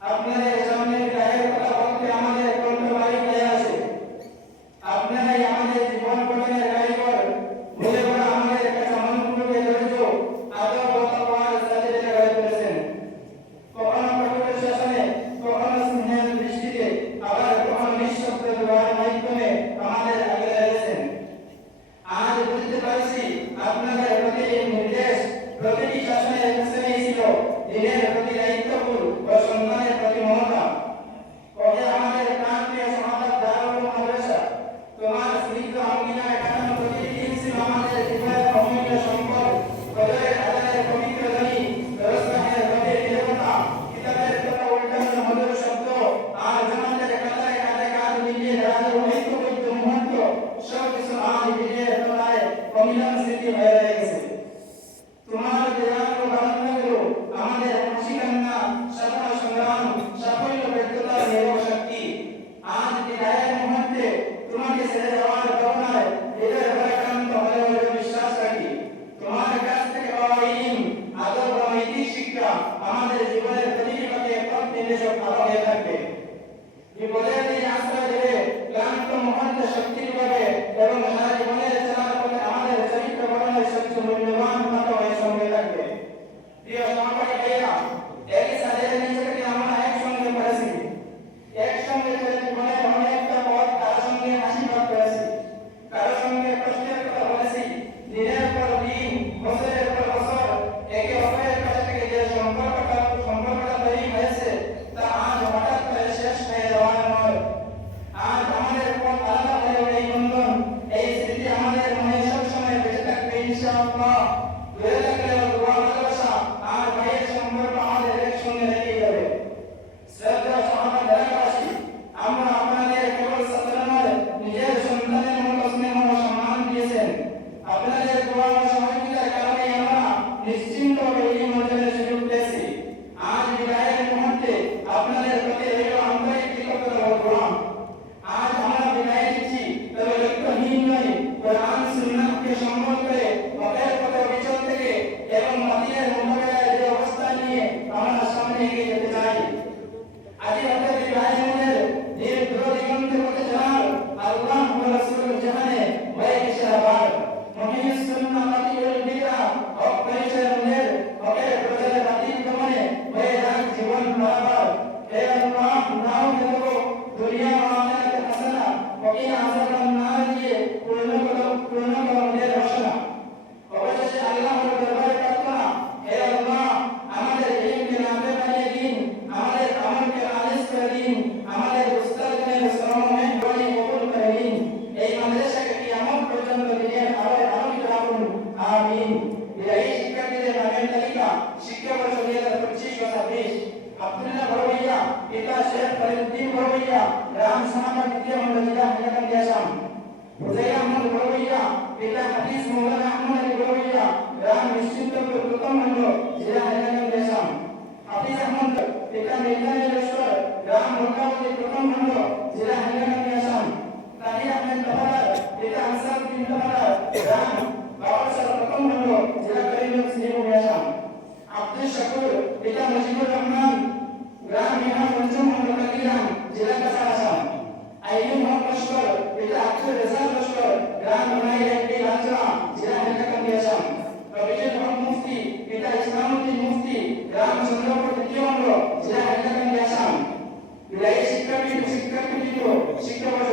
আপনাদের সামনে বিদায়ের কথা বলতে আমাদের কণ্ঠ বাড়ি হয়ে আছে। আপনারাই আমাদের জীবন গঠনের কারিগর, বলে বলে আমাদের কাছে মনপুরকে ধৈর্য আদব ও তাকওয়ার সাথে গড়ে তুলেছেন। কখনো কঠোর শাসনে, কখনো স্নেহের দৃষ্টিতে, আবার কখনো নিঃশব্দ দোয়ার মাধ্যমে আমাদের আগলে রেখেছেন। আজ বুঝতে পারছি আপনাদের প্রতিটি নির্দেশ, প্রতিটি শাসনের পেছনেই ছিল দিনের প্রতি দায়িত্ববোধ ও সন্তানের প্রতি মমতা। ওহে আমাদের প্রাণপ্রিয় সমাজ দারুল মাদ্রাসা, তোমার স্নিগ্ধ অঙ্গিনায় কাটানো প্রতিটি দিন ছিল আমাদের জীবনের অমূল্য সম্পদ। ফজরের আজানের পবিত্র ধ্বনি, দরজগাহের রবের নীরবতা, কিতাবের কথা উল্টানোর মধুর শব্দ, আর জামাতের কাতারে কাঁধে কাঁধ মিলিয়ে দাঁড়ানোর ঐক্যবদ্ধ মুহূর্ত, সবকিছু আজ বিজয়ের তলায় অমিলন স্মৃতি হয়ে গেছে। তোমার দয়ালু বারান্দাগুলো আমাদের হাসি কান্না, সাধনা সংগ্রাম, সাফল্য ব্যর্থতার নিরব শক্তি। আজ বিদায়ের মুহূর্তে তোমাকে ছেড়ে যাওয়ার ভাবনায় হৃদয় ভারাক্রান্ত হয়ে ওঠে বিশ্বাস রাখি। তোমার কাছ থেকে পাওয়া ইলম, আদব ও নৈতিক শিক্ষা আমাদের জীবনের প্রতিটি পথে পথ নির্দেশক আলো হয়ে থাকবে। বিপদের দিনে আশ্রয় দেবে, ক্লান্ত মুহূর্তে শক্তি যোগাবে এবং সারা জীবনের চলার পথে আমাদের চরিত্র গঠনের সবচেয়ে মূল্যবান পাতা হয়ে সঙ্গে থাকবে। প্রিয় সহপাঠী ভাইয়েরা, একই ছাদের নিচে থেকে আমরা একসঙ্গে পড়েছি, একসঙ্গে চলে জীবনের অনেকটা পথ কারো সঙ্গে হাসি ভাগ করেছি, কারো সঙ্গে কষ্টের কথা বলেছি। দিনের পর দিন, বছরের পর বছর একে অপরের কাছ থেকে যে সম্পর্কটা তৈরি হয়েছে তা আজ হঠাৎ করে শেষ হয়ে যাওয়ার নয়। আজ আমাদের পথ আলাদা হয়ে এই বন্ধন, এই স্মৃতি আমাদের মনে সবসময় বেঁচে থাকবে ইনশাআল্লাহ। দূরে থাকলেও দোয়া ভালোবাসা আর ভাইয়ের সম্পর্ক আমাদের একসঙ্গে রেখে যাবে। শ্রদ্ধা সহমত এলাকাবাসী, আমরা আপনাদের কেবল ছাত্র নয়, নিজের সন্তানের মতো স্নেহ ও সম্মান দিয়েছেন। আপনাদের দোয়া ও সহযোগিতার কারণে আমরা নিশ্চিন্তভাবে এই অর্জনের সুযোগ পেয়েছি। আজ বিদায়ের মুহূর্তে আপনাদের প্রতি রইল আন্তরিক কৃতজ্ঞতা ও প্রণাম। আজ আমরা বিদায় নিচ্ছি, তবে লক্ষ্যহীন নয়, কোরআন সুন্নাহকে সম্বল করে হকের পথে অবিচল থেকে এবং বাতিলের মোকাবেলায় যে অবস্থান নিয়ে আমরা সামনে এগিয়ে যেতে চাই। আজ আমাদের বিদায়ের দীর্ঘ দিগন্তের পথে চলার আল্লাহ ও রাসূল জাহানে হয়ে গেছে আবার। মহিন সুন্নাহ বাতিল বিদআ হক পরিচয়ের হকের প্রচারে বাতিল দমনে হয়ে যাক জীবন বরাবর। হে আল্লাহ, নাও দেব দুনিয়া ও আখিরাতে হাসানা, ওকিনা আযাবান নার দিয়ে পূর্ণ করো আমাদের রসনা। অবশেষে আল্লাহর দরবারে প্রার্থনা, হে আল্লাহ, আমাদের ইলমকে নাফে বানিয়ে দিন, আমাদের আমলকে খালিস করে দিন, আমাদের উস্তাদদের শ্রম মেহরবানি কবুল করে দিন। এই মাদ্রাসাকে কিয়ামত পর্যন্ত দিনের আলোয় আলোকিত রাখুন, আমিন। বিদায়ী শিক্ষার্থীদের নামের তালিকা শিক্ষাবর্ষ 2025-26। আব্দুল্লাহ বড়ভাইয়া, পিতা শেখ ফরিদউদ্দিন বড়ভাইয়া, গ্রাম সানাবাদ দ্বিতীয় খণ্ড, জেলা হাইলাকান্দি, আসাম। হুসাইন আহমদ বড়ভাইয়া, পিতা হাফিজ মৌলানা আহমদ আলী বড়ভাইয়া, গ্রাম নিশ্চিন্তপুর প্রথম খণ্ড, জেলা হাইলাকান্দি, আসাম। হাফিজ আহমদ, পিতা মির্জানী লস্কর, গ্রাম মক্কাবতী প্রথম খণ্ড, জেলা হাইলাকান্দি, আসাম। তাহির আহমেদ তাফাদার, পিতা আনসারউদ্দিন তাফাদার, গ্রাম বাওয়ারসর প্রথম খণ্ড, জেলা করিমগঞ্জ, শ্রীভূমি, আসাম। আব্দুল শাকুর, পিতা মুজিবুর রহমান, গ্রাম মিহান পঞ্চম খণ্ড, কাকিরাম, জেলা কাছাড়, আসাম। আইয়ুব হক লস্কর, পিতা আব্দুল রেজাক লস্কর, গ্রাম নড়াইল, লালচরা, জেলা হাইলাকান্দি, আসাম। রবিউল হক মুফতি, পিতা ইসলামউদ্দিন মুফতি, গ্রাম চন্দ্রপুর দ্বিতীয় খণ্ড, জেলা হাইলাকান্দি, আসাম। বিদায়ী শিক্ষার্থী শিক্ষাবর্ষ